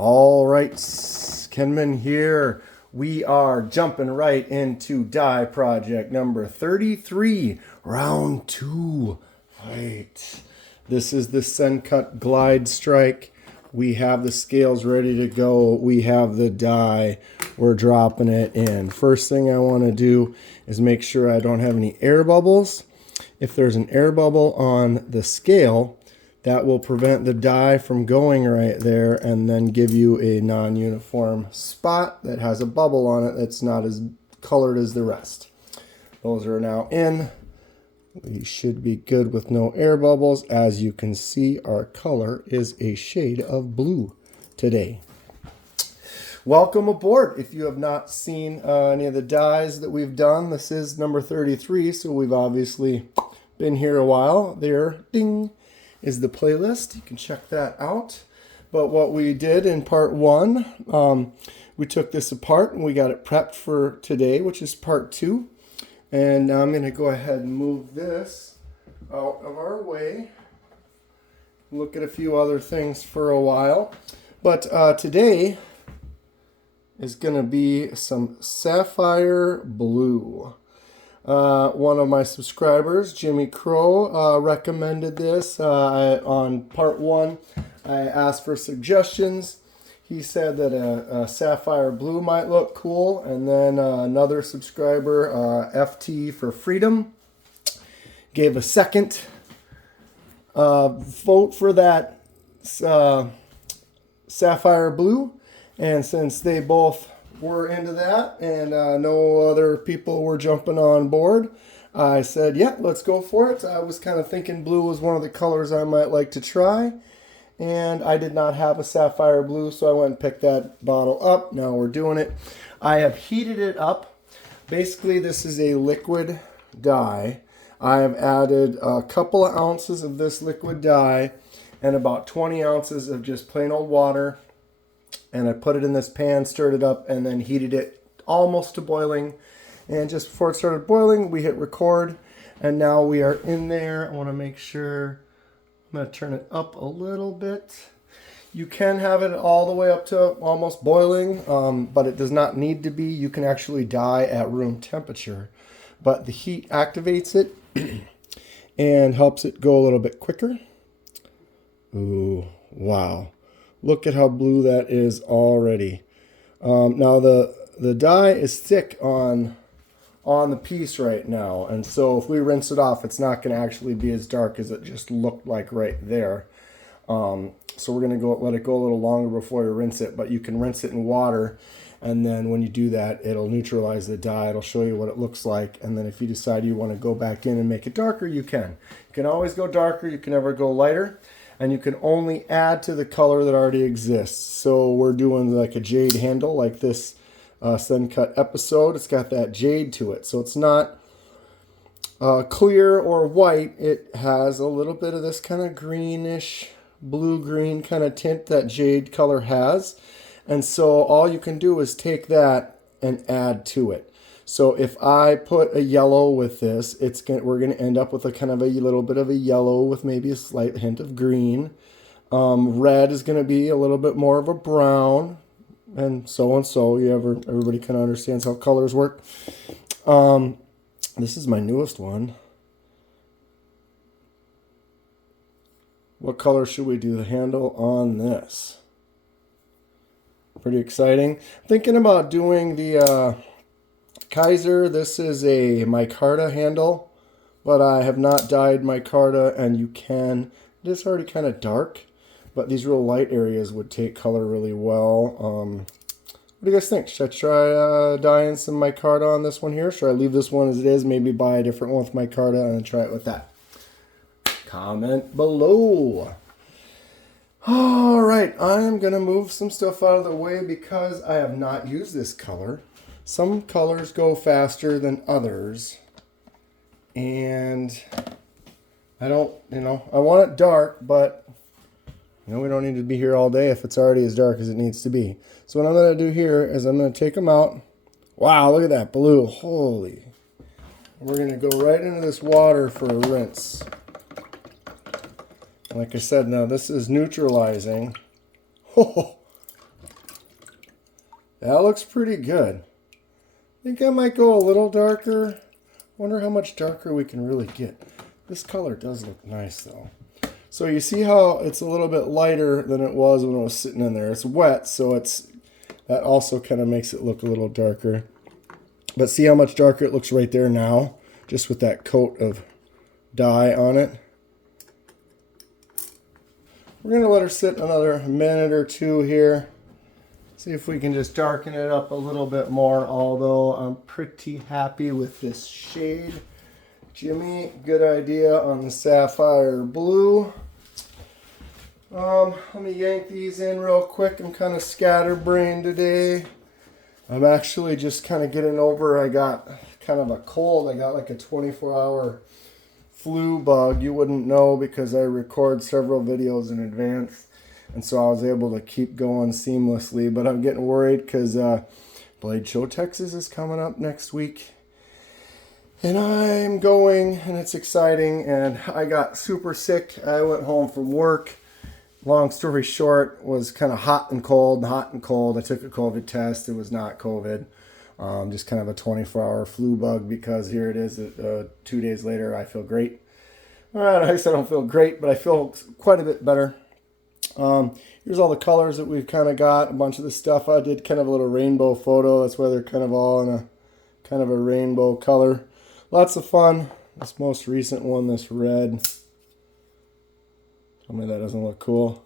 All right, Kenman here. We are jumping right into die project number 33, round 2. Right. This is the Sencut GlideStrike. We have the scales ready to go. We have the die. We're dropping it in. First thing I want to do is make sure I don't have any air bubbles. If there's an air bubble on the scale, that will prevent the die from going right there and then give you a non-uniform spot that has a bubble on it that's not as colored as the rest. Those are now in. We should be good with no air bubbles. As you can see, our color is a shade of blue today. Welcome aboard. If you have not seen any of the dies that we've done, this is number 33, so we've obviously been here a while. There, ding, is the playlist. You can check that out. But what we did in part 1, we took this apart and we got it prepped for today, which is part 2. And now I'm going to go ahead and move this out of our way. Look at a few other things for a while. But today is going to be some sapphire blue. One of my subscribers, Jimmy Crow, recommended this. On part 1, I asked for suggestions. He said that a sapphire blue might look cool. And then another subscriber, FT for Freedom, gave a second vote for that sapphire blue. And since they both were into that and no other people were jumping on board, I said, yeah, let's go for it. I was kind of thinking blue was one of the colors I might like to try. And I did not have a sapphire blue, so I went and picked that bottle up. Now we're doing it. I have heated it up. Basically, this is a liquid dye. I have added a couple of ounces of this liquid dye and about 20 ounces of just plain old water. And I put it in this pan, stirred it up, and then heated it almost to boiling. And just before it started boiling, we hit record. And now we are in there. I want to make sure. I'm going to turn it up a little bit. You can have it all the way up to almost boiling, but it does not need to be. You can actually dye at room temperature. But the heat activates it and helps it go a little bit quicker. Ooh, wow. Look at how blue that is already. Now the dye is thick on the piece right now, and so if we rinse it off, it's not going to actually be as dark as it just looked like right there. So we're going to let it go a little longer before you rinse it, but you can rinse it in water, and then when you do that, it'll neutralize the dye. It'll show you what it looks like, and then if you decide you want to go back in and make it darker, you can. You can always go darker, you can never go lighter, and you can only add to the color that already exists. So we're doing like a jade handle like this Sencut episode. It's got that jade to it, so it's not clear or white. It has a little bit of this kind of greenish blue-green kind of tint that jade color has, and so all you can do is take that and add to it. So if I put a yellow with this, we're going to end up with a kind of a little bit of a yellow with maybe a slight hint of green. Red is going to be a little bit more of a brown, and so on. So everybody kind of understands how colors work. This is my newest one. What color should we do the handle on this? Pretty exciting. Thinking about doing the Kaiser. This is a micarta handle, but I have not dyed micarta, and you can. It's already kind of dark, but these real light areas would take color really well. What do you guys think? Should I try dyeing some micarta on this one here? Should I leave this one as it is? Maybe buy a different one with micarta and then try it with that? Comment below. All right, I'm going to move some stuff out of the way because I have not used this color. Some colors go faster than others. And I don't, I want it dark, but we don't need to be here all day if it's already as dark as it needs to be. So what I'm going to do here is I'm going to take them out. Wow, look at that blue. Holy. We're going to go right into this water for a rinse. Like I said, now this is neutralizing. Oh, That looks pretty good. I think I might go a little darker. Wonder how much darker we can really get. This color does look nice though. So you see how it's a little bit lighter than it was when it was sitting in there. It's wet, so that also kind of makes it look a little darker. But see how much darker it looks right there now, just with that coat of dye on it. We're going to let her sit another minute or two here. See if we can just darken it up a little bit more, although I'm pretty happy with this shade. Jimmy, good idea on the sapphire blue. Let me yank these in real quick. I'm kind of scatterbrained today. I'm actually just kind of getting over, I got kind of a cold. I got like a 24-hour flu bug. You wouldn't know because I record several videos in advance. And so I was able to keep going seamlessly. But I'm getting worried because Blade Show Texas is coming up next week. And I'm going, and it's exciting. And I got super sick. I went home from work. Long story short, was kind of hot and cold. I took a COVID test. It was not COVID. Just kind of a 24-hour flu bug because here it is. 2 days later, I feel great. All right, I said I don't feel great, but I feel quite a bit better. Here's all the colors that we've kind of got. A bunch of the stuff I did kind of a little rainbow photo. That's why they're kind of all in a kind of a rainbow color. Lots of fun. This most recent one, this red. Tell me that doesn't look cool.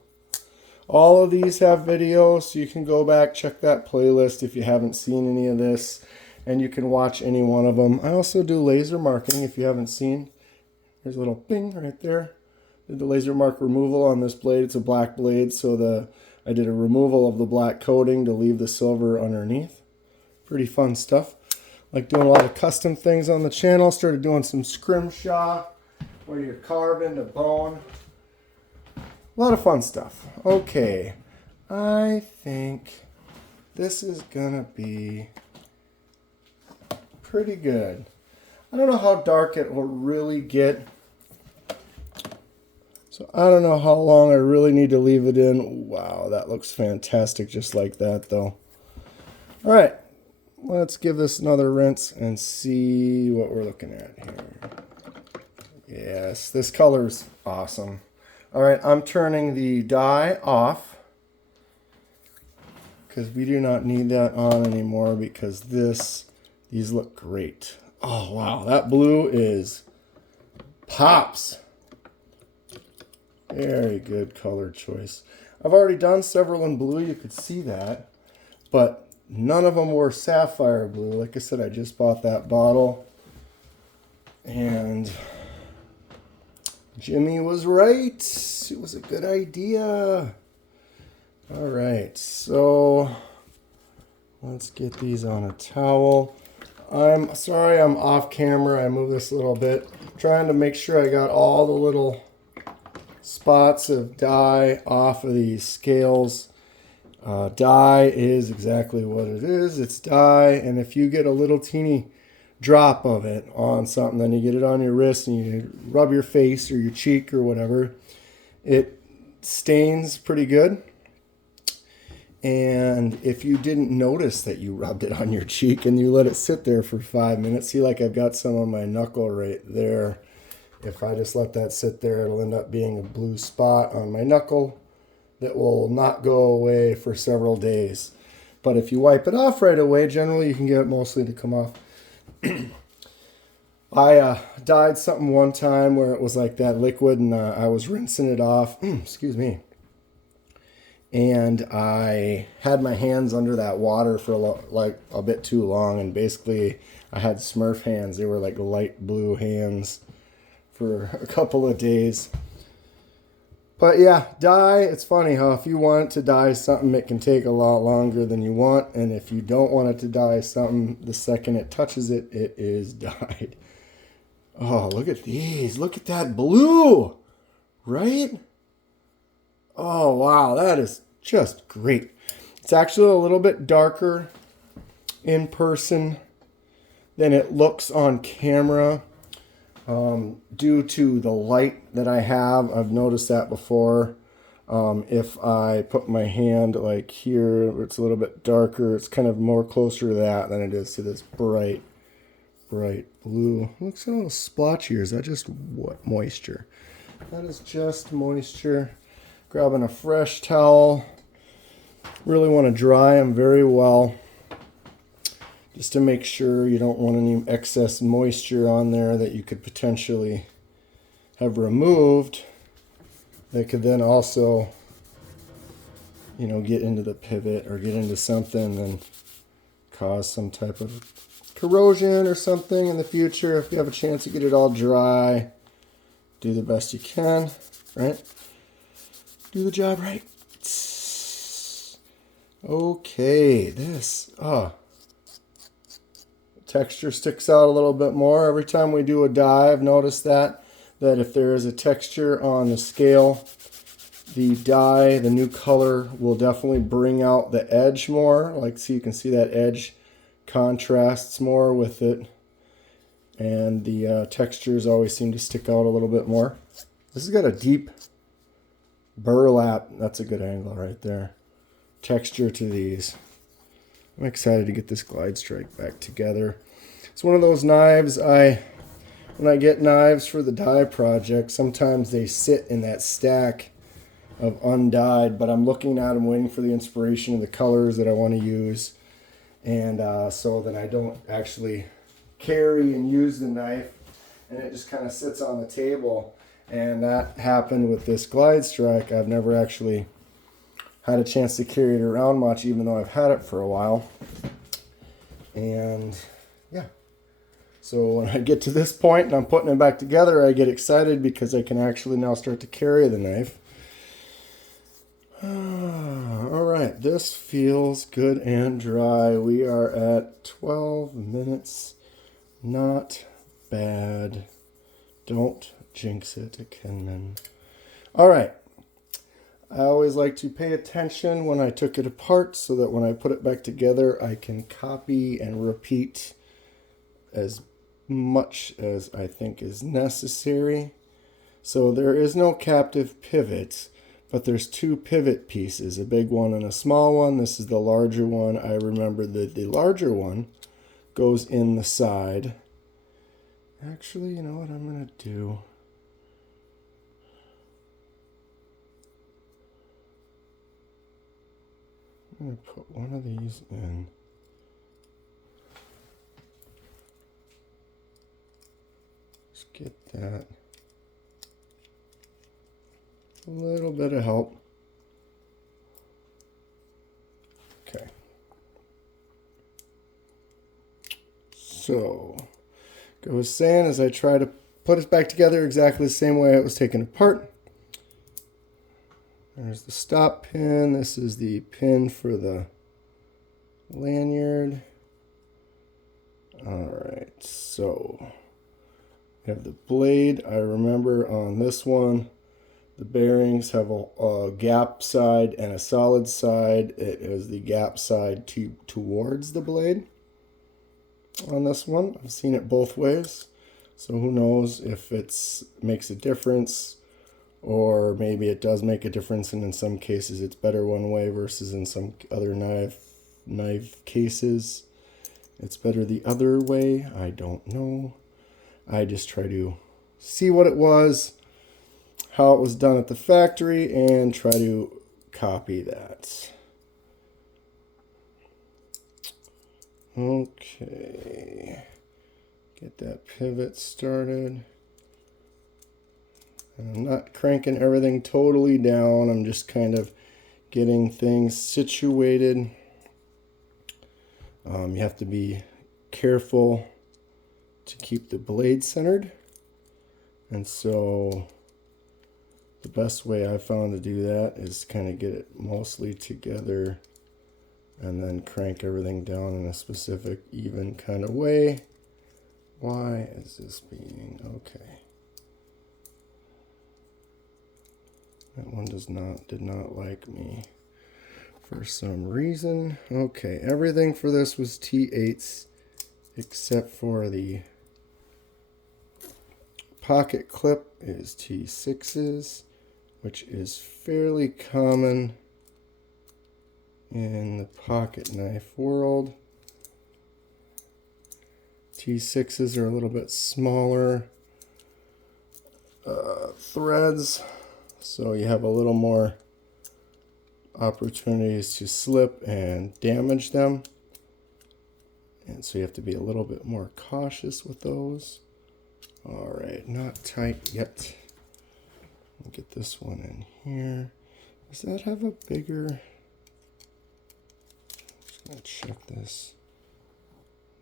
All of these have videos, so you can go back, check that playlist if you haven't seen any of this, and you can watch any one of them. I also do laser marking if you haven't seen. There's a little ping right there. Did the laser mark removal on this blade. It's a black blade, so I did a removal of the black coating to leave the silver underneath. Pretty fun stuff. Like doing a lot of custom things on the channel. Started doing some scrimshaw where you carve into bone. A lot of fun stuff. Okay, I think this is gonna be pretty good. I don't know how dark it will really get. So I don't know how long I really need to leave it in. Wow, that looks fantastic just like that though. All right, let's give this another rinse and see what we're looking at here. Yes, this color's awesome. All right, I'm turning the dye off because we do not need that on anymore because these look great. Oh, wow, that blue is pops. Very good color choice. I've already done several in blue, you could see that, but none of them were sapphire blue. Like I said, I just bought that bottle, and Jimmy was right. It was a good idea. All right, so let's get these on a towel. I'm sorry I'm off camera. I moved this a little bit. Trying to make sure I got all the little spots of dye off of these scales. Dye is exactly what it is. It's dye, and if you get a little teeny drop of it on something, then you get it on your wrist and you rub your face or your cheek or whatever, it stains pretty good. And if you didn't notice that you rubbed it on your cheek and you let it sit there for 5 minutes, see, like I've got some on my knuckle right there. If I just let that sit there, it'll end up being a blue spot on my knuckle that will not go away for several days. But if you wipe it off right away, generally you can get it mostly to come off. I dyed something one time where it was like that liquid, and I was rinsing it off. Excuse me. And I had my hands under that water for like a bit too long, and basically I had Smurf hands. They were like light blue hands for a couple of days. But yeah, dye, it's funny how if you want to dye something, it can take a lot longer than you want. And if you don't want it to dye something, the second it touches it, it is dyed. Oh, look at these. Look at that blue, right? Oh, wow, that is just great. It's actually a little bit darker in person than it looks on camera. Due to the light that I have. I've noticed that before. If I put my hand like here, where it's a little bit darker, it's kind of more closer to that than it is to this bright blue. Looks a little splotchy. Is that just what moisture? That is just moisture. Grabbing a fresh towel. Really want to dry them very well, just to make sure you don't want any excess moisture on there that you could potentially have removed. That could then also, you know, get into the pivot or get into something and cause some type of corrosion or something in the future. If you have a chance to get it all dry, do the best you can, right? Do the job right. Okay, this, texture sticks out a little bit more. Every time we do a die, I've noticed that if there is a texture on the scale, the die, the new color, will definitely bring out the edge more. Like, see, you can see that edge contrasts more with it. And the textures always seem to stick out a little bit more. This has got a deep burlap. That's a good angle right there. Texture to these. I'm excited to get this GlideStrike back together. It's one of those knives when I get knives for the die project, sometimes they sit in that stack of undyed, but I'm looking at them waiting for the inspiration of the colors that I want to use. And so then I don't actually carry and use the knife, and it just kind of sits on the table. And that happened with this GlideStrike. I've never actually had a chance to carry it around much, even though I've had it for a while. And yeah, so when I get to this point and I'm putting it back together, I get excited because I can actually now start to carry the knife. All right, this feels good and dry. We are at 12 minutes. Not bad. Don't jinx it, Kenman. All right. I always like to pay attention when I took it apart so that when I put it back together, I can copy and repeat as much as I think is necessary. So there is no captive pivot, but there's two pivot pieces, a big one and a small one. This is the larger one. I remember that the larger one goes in the side. Actually, you know what I'm going to do? I'm going to put one of these in. Just get that. A little bit of help. Okay. So, like I was saying, as I try to put it back together exactly the same way it was taken apart. There's the stop pin. This is the pin for the lanyard. All right, so we have the blade. I remember on this one, the bearings have a gap side and a solid side. It is the gap side towards the blade on this one. I've seen it both ways, so who knows if it makes a difference. Or maybe it does make a difference, and in some cases it's better one way versus in some other knife cases it's better the other way. I don't know. I just try to see what it was, how it was done at the factory, and try to copy that. Okay. Get that pivot started. I'm not cranking everything totally down. I'm just kind of getting things situated. You have to be careful to keep the blade centered. And so the best way I found to do that is kind of get it mostly together and then crank everything down in a specific, even kind of way. Why is this being okay? That one did not like me for some reason. Okay, everything for this was T8s except for the pocket clip is T6s. which is fairly common in the pocket knife world. T6s are a little bit smaller threads, so you have a little more opportunities to slip and damage them. And so you have to be a little bit more cautious with those. All right, not tight yet. I'll get this one in here. Does that have a bigger... Just gonna check this.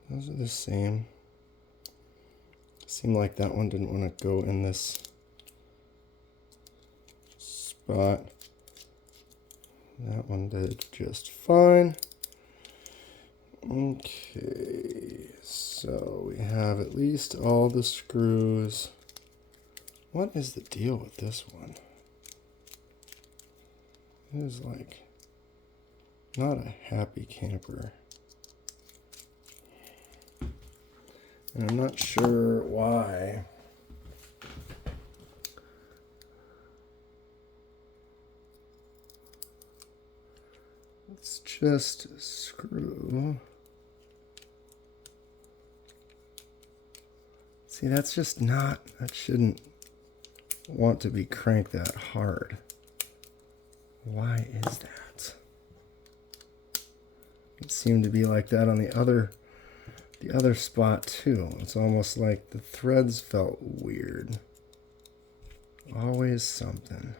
Those are the same. Seemed like that one didn't want to go in this spot. That one did just fine. Okay, so we have at least all the screws. What is the deal with this one? It is like not a happy camper. And I'm not sure why. It's just a screw. See, that's just not, that shouldn't want to be cranked that hard. Why is that? It seemed to be like that on the other spot too. It's almost like the threads felt weird. Always something.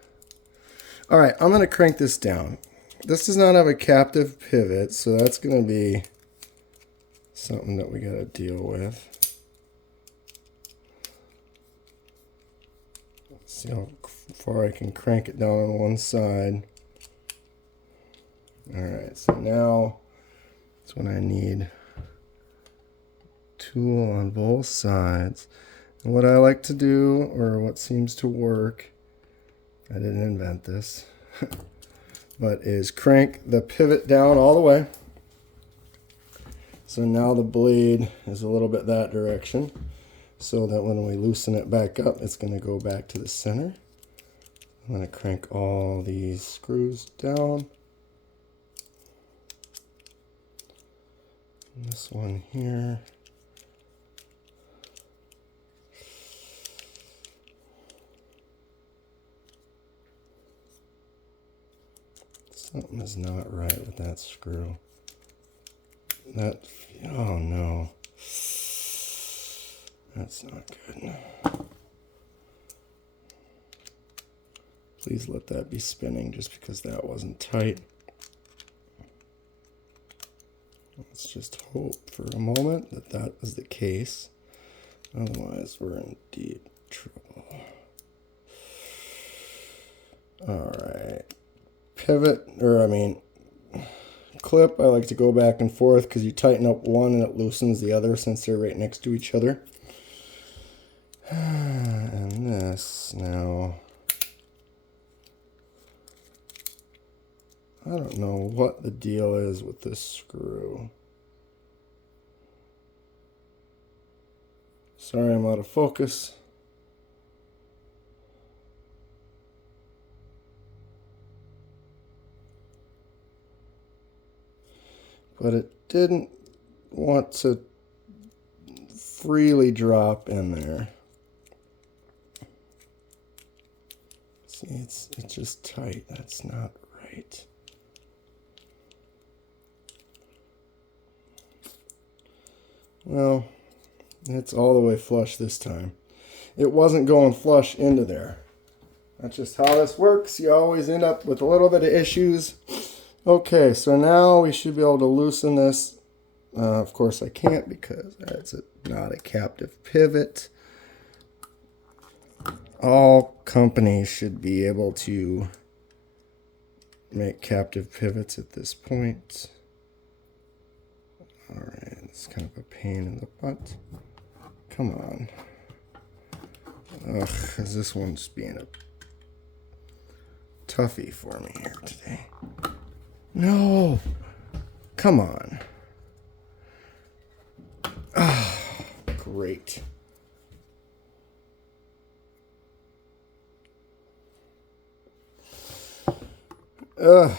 All right, I'm gonna crank this down. This does not have a captive pivot, so that's gonna be something that we gotta deal with. Let's see how far I can crank it down on one side. All right, so now that's when I need tool on both sides. And what I like to do, or what seems to work, I didn't invent this, but is crank the pivot down all the way. So now the blade is a little bit that direction, so that when we loosen it back up, it's going to go back to the center. I'm going to crank all these screws down. And this one here. Something is not right with that screw. That, oh no. That's not good. Please let that be spinning just because that wasn't tight. Let's just hope for a moment that that is the case. Otherwise, we're in deep trouble. All right. Pivot, or I mean, clip, I like to go back and forth because you tighten up one and it loosens the other since they're right next to each other. And this now, I don't know what the deal is with this screw. Sorry, I'm out of focus. But it didn't want to freely drop in there. See, it's just tight. That's not right. Well, it's all the way flush this time. It wasn't going flush into there. That's just how this works. You always end up with a little bit of issues. Okay, so now we should be able to loosen this. Of course I can't because it's not a captive pivot. All companies should be able to make captive pivots at this point. All right, it's kind of a pain in the butt. Come on. Ugh, is this one's being a toughie for me here today. No, come on. Ah, great. Ugh.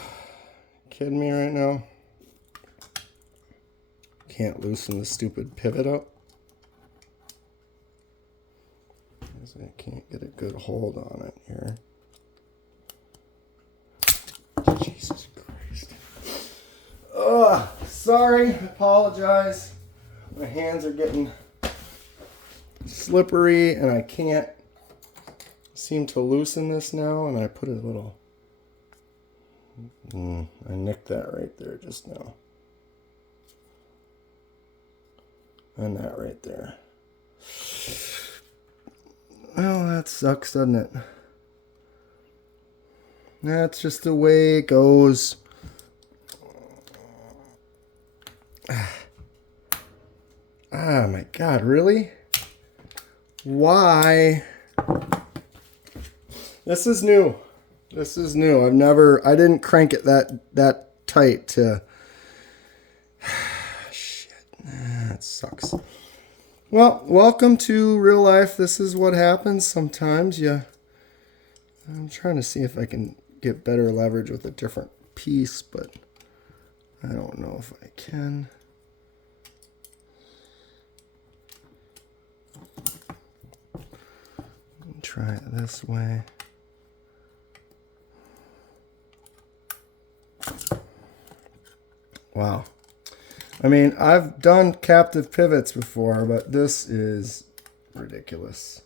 Kidding me right now? Can't loosen the stupid pivot up. I can't get a good hold on it here. Jesus Christ. Ugh. Sorry. Apologize. My hands are getting slippery and I can't seem to loosen this now, and I put a little I nicked that right there just now. And that right there. Well, that sucks, doesn't it? That's just the way it goes. Ah, my God, really? Why? This is new. This is new. I didn't crank it that tight to... Shit. That sucks. Well, welcome to real life. This is what happens sometimes. I'm trying to see if I can get better leverage with a different piece, but I don't know if I can. Try it this way. Wow. I mean, I've done captive pivots before, but this is ridiculous.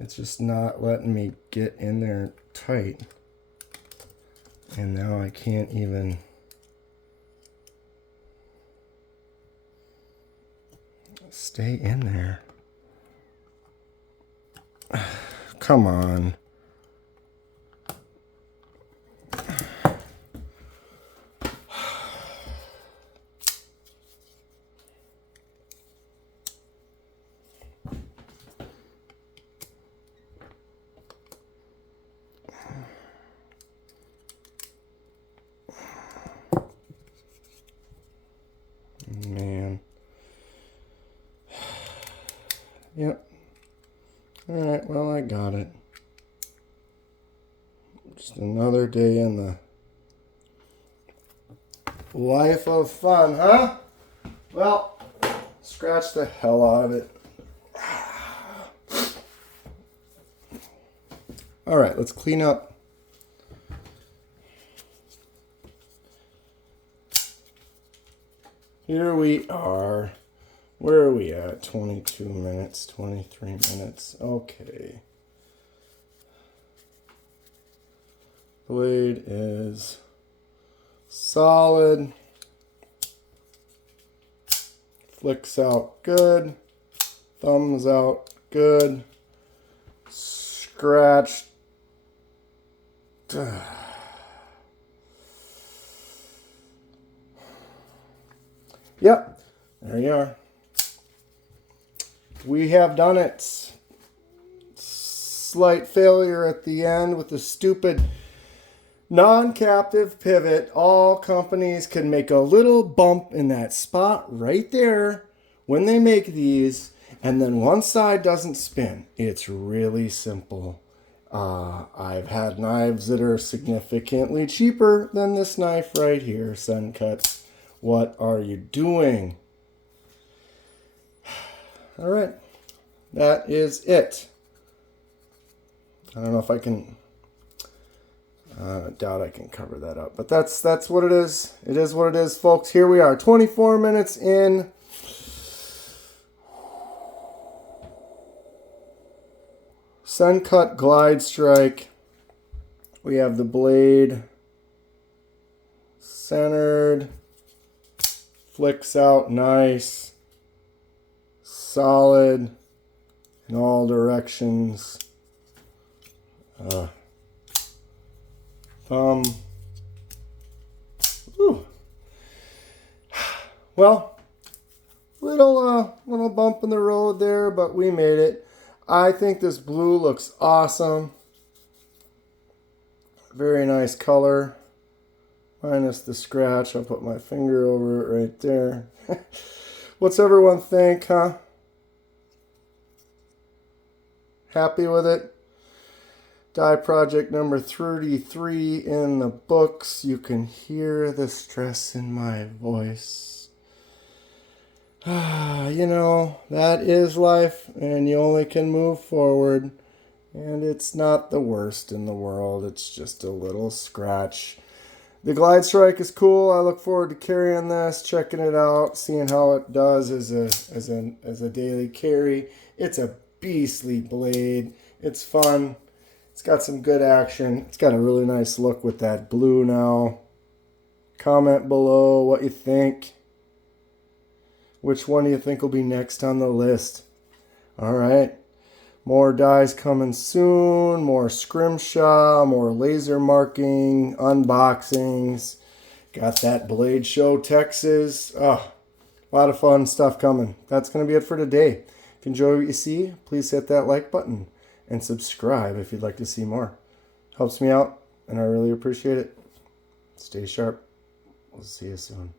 It's just not letting me get in there tight. And now I can't even... stay in there. Come on. Man. Yep. All right, well, I got it. Just another day in the life of fun, huh? Well, scratch the hell out of it. All right, let's clean up. Here we are. Where are we at? 22 minutes, 23 minutes. Okay. Blade is solid. Flicks out good. Thumbs out good. Scratched. Yep, there you are. We have done it. Slight failure at the end with the stupid non-captive pivot. All companies can make a little bump in that spot right there when they make these, and then one side doesn't spin. It's really simple. I've had knives that are significantly cheaper than this knife right here, Sencut. What are you doing? All right, that is it. I don't know if I can, doubt I can cover that up, but that's what it is. It is what it is, folks. Here we are, 24 minutes in. Sencut GlideStrike. We have the blade centered, flicks out nice, solid in all directions. Thumb. Whew. Well, little bump in the road there, but we made it. I think this blue looks awesome. Very nice color. Minus the scratch. I'll put my finger over it right there. What's everyone think, huh? Happy with it? Die project number 33 in the books. You can hear the stress in my voice. You know, that is life, and you only can move forward. And it's not the worst in the world. It's just a little scratch. The GlideStrike is cool. I look forward to carrying this, checking it out, seeing how it does as a daily carry. It's a beastly blade. It's fun. It's got some good action. It's got a really nice look with that blue now. Comment below what you think. Which one do you think will be next on the list? All right. More dies coming soon. More scrimshaw. More laser marking. Unboxings. Got that Blade Show Texas. Oh, a lot of fun stuff coming. That's going to be it for today. If you enjoy what you see, please hit that like button. And subscribe if you'd like to see more. Helps me out, and I really appreciate it. Stay sharp. We'll see you soon.